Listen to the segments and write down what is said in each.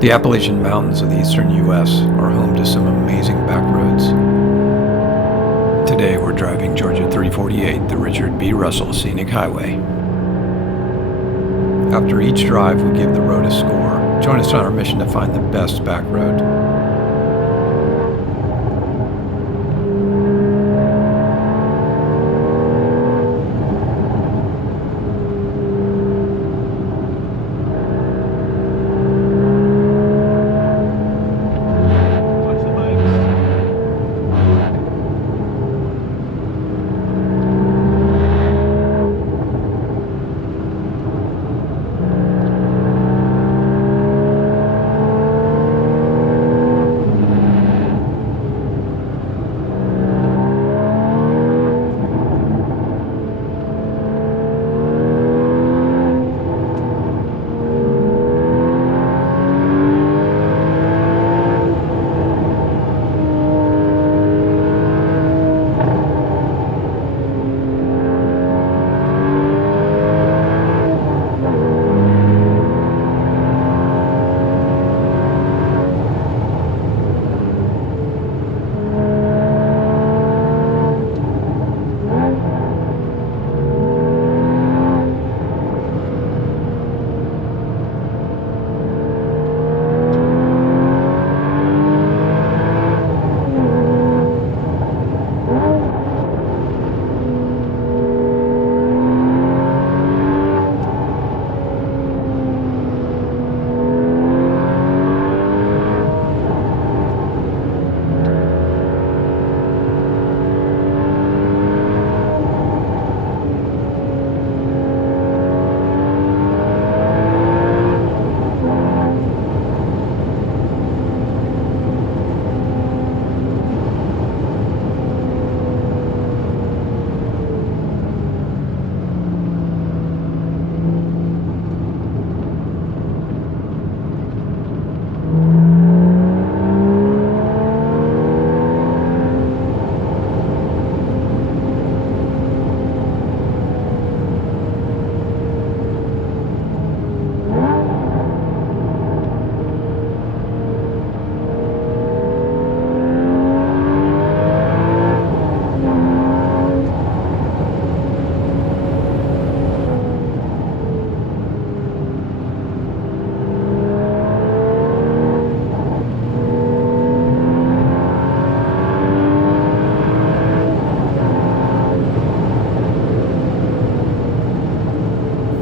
The Appalachian Mountains of the eastern U.S. are home to some amazing back roads. Today we're driving Georgia 348, the Richard B. Russell Scenic Highway. After each drive, we give the road a score. Join us on our mission to find the best back road.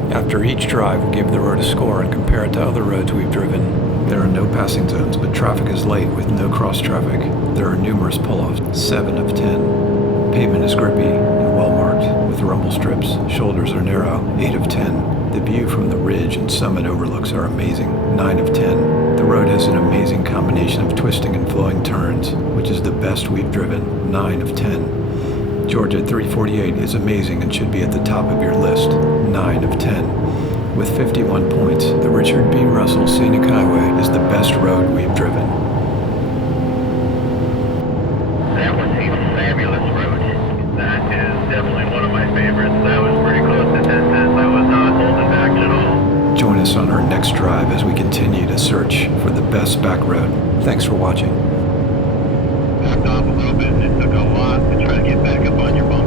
After each drive, we give the road a score and compare it to other roads we've driven. There are no passing zones, but traffic is light with no cross traffic. There are numerous pull-offs, 7 of 10. Pavement is grippy and well-marked, with rumble strips. Shoulders are narrow, 8 of 10. The view from the ridge and summit overlooks are amazing, 9 of 10. The road has an amazing combination of twisting and flowing turns, which is the best we've driven, 9 of 10. Georgia 348 is amazing and should be at the top of your list, 9 of 10. With 51 points, the Richard B. Russell Scenic Highway is the best road we've driven. That was a fabulous road. That is definitely one of my favorites. That was pretty close to 10/10. I was not holding back at all. Join us on our next drive as we continue to search for the best back road. Thanks for watching. Backed off a little bit and it took a lot to try to get back up on your bump.